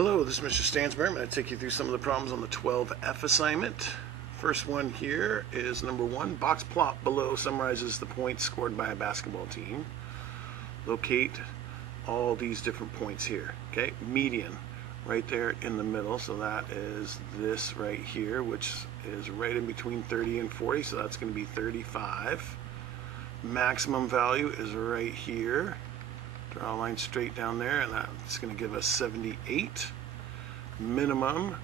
Hello, this is Mr. Stansbury. I'm going to take you through some of the problems on the 12F assignment. First one here is number 1. Box plot below summarizes the points scored by a basketball team. Locate all these different points here. Okay, median right there in the middle, so that is this right here, which is right in between 30 and 40, so that's going to be 35. Maximum value is right here. Draw a line straight down there, and that's going to give us 78. Minimum,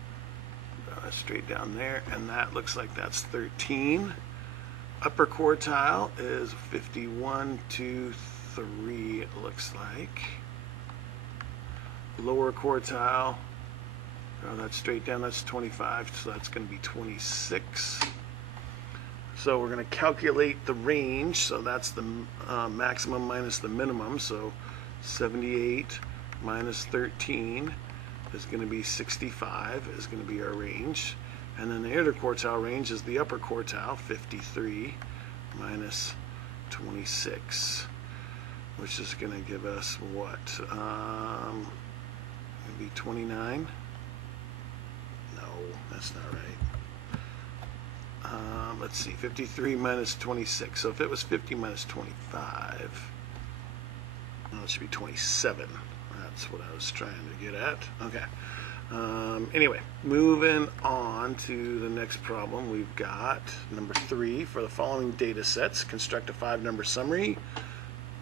straight down there, and that looks like that's 13. Upper quartile is 51, 2, 3, it looks like. Lower quartile, draw that straight down, that's 25, so that's going to be 26. So we're going to calculate the range, so that's the maximum minus the minimum, so 78 minus 13 is going to be 65, is going to be our range. And then the interquartile range is the upper quartile, 53 minus 26, which is going to give us what? Maybe 29? No, that's not right. Let's see, 53 minus 26. So if it was 50 minus 25, well, it should be 27. That's what I was trying to get at. Okay. Anyway, moving on to the next problem. We've got number 3. For the following data sets, construct a 5-number summary,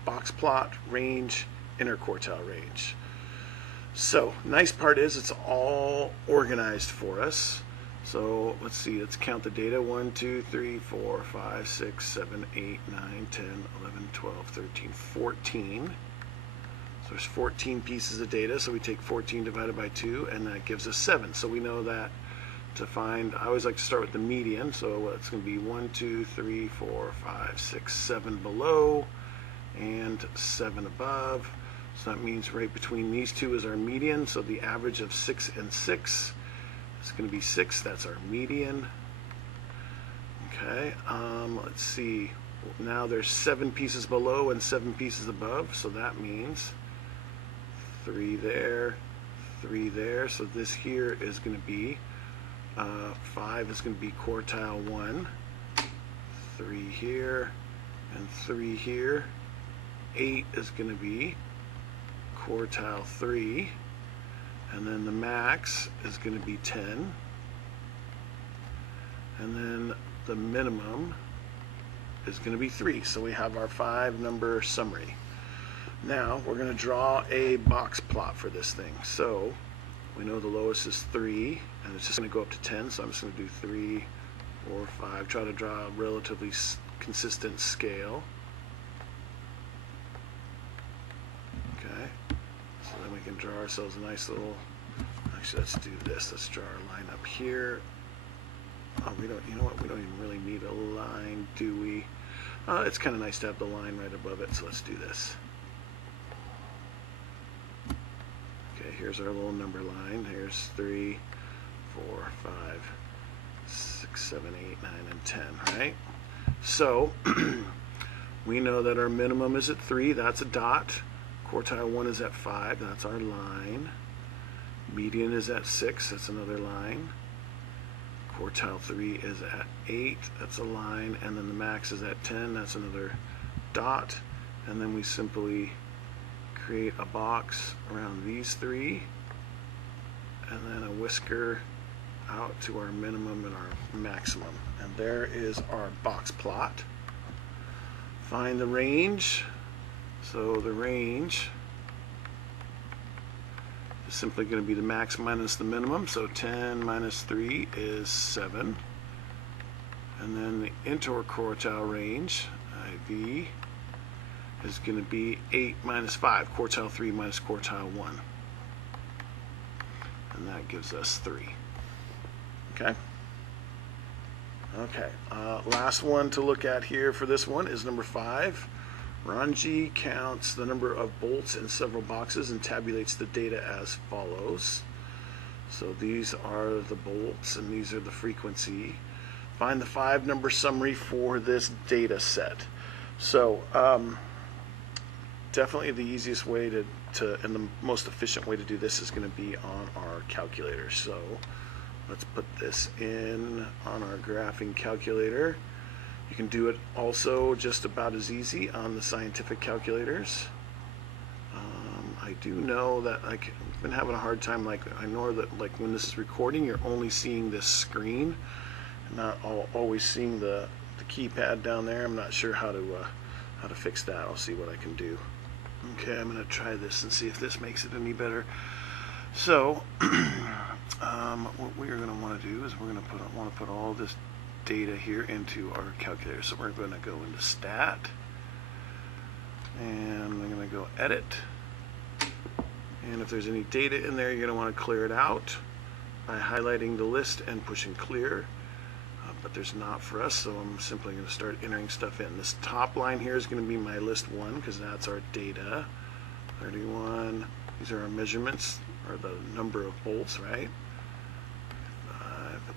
box plot, range, interquartile range. So, nice part is it's all organized for us. So let's see, let's count the data. 1, 2, 3, 4, 5, 6, 7, 8, 9, 10, 11, 12, 13, 14. So there's 14 pieces of data, so we take 14 divided by 2, and that gives us 7. So we know that to find, I always like to start with the median, so it's going to be 1, 2, 3, 4, 5, 6, 7 below, and 7 above. So that means right between these two is our median, so the average of 6 and 6 is going to be 6. That's our median. Okay, let's see. Now there's 7 pieces below and 7 pieces above, so that means 3 there, 3 there. So this here is going to be 5 is going to be quartile 1, 3 here, and 3 here. 8 is going to be quartile 3. And then the max is going to be 10. And then the minimum is going to be 3. So we have our 5-number summary. Now we're going to draw a box plot for this thing. So we know the lowest is 3, and it's just going to go up to 10. So I'm just going to do 3, 4, 5. Try to draw a relatively consistent scale. Okay. So then we can draw ourselves a nice little, actually let's do this. Let's draw our line up here. Oh, we don't, you know what, we don't even really need a line, do we? It's kind of nice to have the line right above it, so let's do this. Okay, here's our little number line. Here's 3, 4, 5, 6, 7, 8, 9, and 10, right? So, we know that our minimum is at 3, that's a dot. Quartile 1 is at 5, that's our line. Median is at 6, that's another line. Quartile 3 is at 8, that's a line. And then the max is at 10, that's another dot. And then we simply create a box around these 3, and then a whisker out to our minimum and our maximum. And there is our box plot. Find the range. So the range is simply going to be the max minus the minimum. So 10 minus 3 is 7. And then the interquartile range, IV, is going to be 8 minus 5, quartile 3 minus quartile 1. And that gives us 3. Okay? Okay. Last one to look at here for this one is number 5. Ranji counts the number of bolts in several boxes and tabulates the data as follows. So these are the bolts and these are the frequency. Find the 5-number summary for this data set. So definitely the easiest way to and the most efficient way to do this is going to be on our calculator. So let's put this in on our graphing calculator. You can do it also just about as easy on the scientific calculators. I do know that I've been having a hard time, I know that when this is recording, you're only seeing this screen, not always seeing the keypad down there. I'm not sure how to fix that. I'll see what I can do. Okay, I'm going to try this and see if this makes it any better. So what we are going to want to do is we're going to want to put all this data here into our calculator. So we're going to go into Stat, and I'm going to go Edit. And if there's any data in there, you're going to want to clear it out by highlighting the list and pushing Clear. But there's not for us, so I'm simply going to start entering stuff in. This top line here is going to be my list 1 because that's our data. 31, these are our measurements, or the number of bolts, right?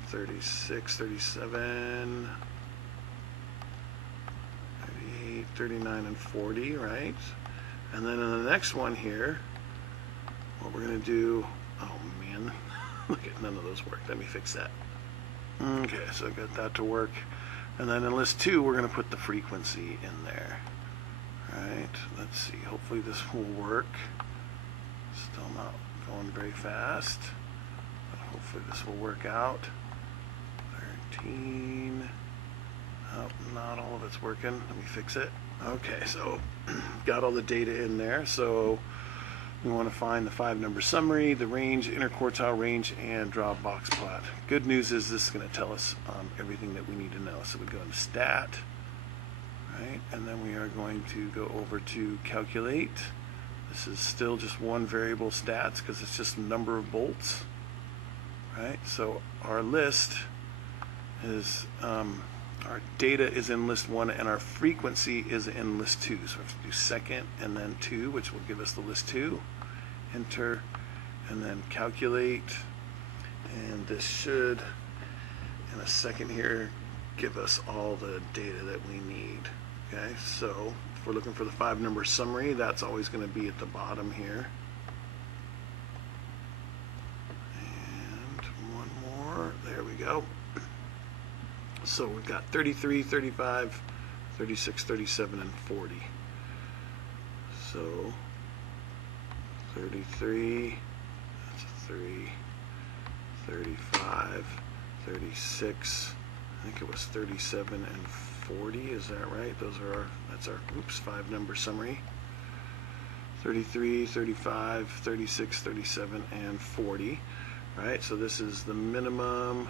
36, 37, 38, 39, and 40, right? And then in the next one here, what we're going to do, oh man, look at none of those work. Let me fix that. Okay, so I got that to work. And then in list 2, we're going to put the frequency in there. Right, let's see, hopefully this will work. Still not going very fast, but hopefully this will work out. 13, oh, not all of it's working. Let me fix it. Okay, so got all the data in there. So we want to find the 5-number summary, the range, interquartile range, and draw a box plot. Good news is this is going to tell us everything that we need to know. So we go into Stat, right, and then we are going to go over to Calculate. This is still just one variable, stats, because it's just number of bolts, right? So our list is, our data is in list 1, and our frequency is in list 2. So we have to do second and then 2, which will give us the list 2. Enter, and then calculate, and this should, in a second here, give us all the data that we need. Okay, so if we're looking for the 5-number summary, that's always going to be at the bottom here. And one more, there we go. So we've got 33, 35, 36, 37, and 40. So 33, that's a 3, 35, 36, I think it was 37 and 40, is that right? Those are our, that's our, oops, 5-number summary. 33, 35, 36, 37, and 40, right? So this is the minimum,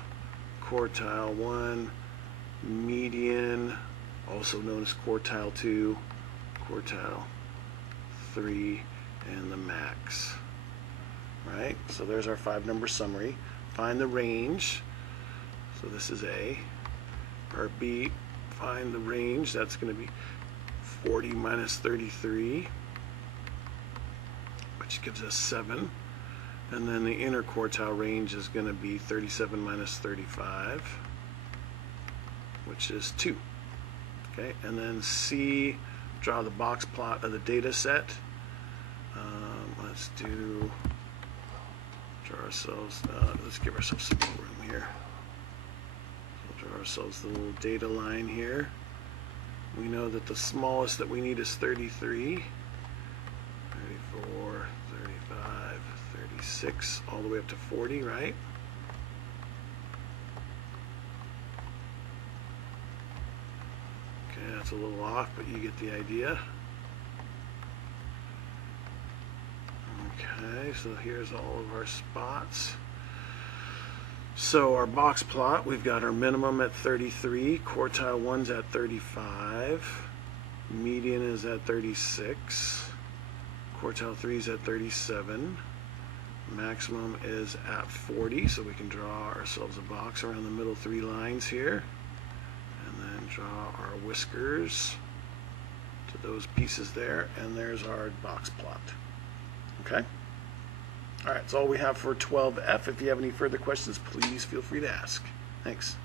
quartile 1, median, also known as quartile 2, quartile 3, and the max, right? So there's our 5-number summary. Find the range. So this is A. Or B, find the range. That's going to be 40 minus 33, which gives us 7. And then the interquartile range is going to be 37 minus 35, which is 2. Okay, and then C, draw the box plot of the data set. Let's do, draw ourselves, let's give ourselves some more room here. So draw ourselves the little data line here. We know that the smallest that we need is 33, 34, 35, 36, all the way up to 40, right? Okay, that's a little off, but you get the idea. Okay, so here's all of our spots. So our box plot, we've got our minimum at 33, quartile 1's at 35, median is at 36, quartile 3's at 37, maximum is at 40, so we can draw ourselves a box around the middle 3 lines here, and then draw our whiskers to those pieces there, and there's our box plot. Okay? All right, that's all we have for 12F. If you have any further questions, please feel free to ask. Thanks.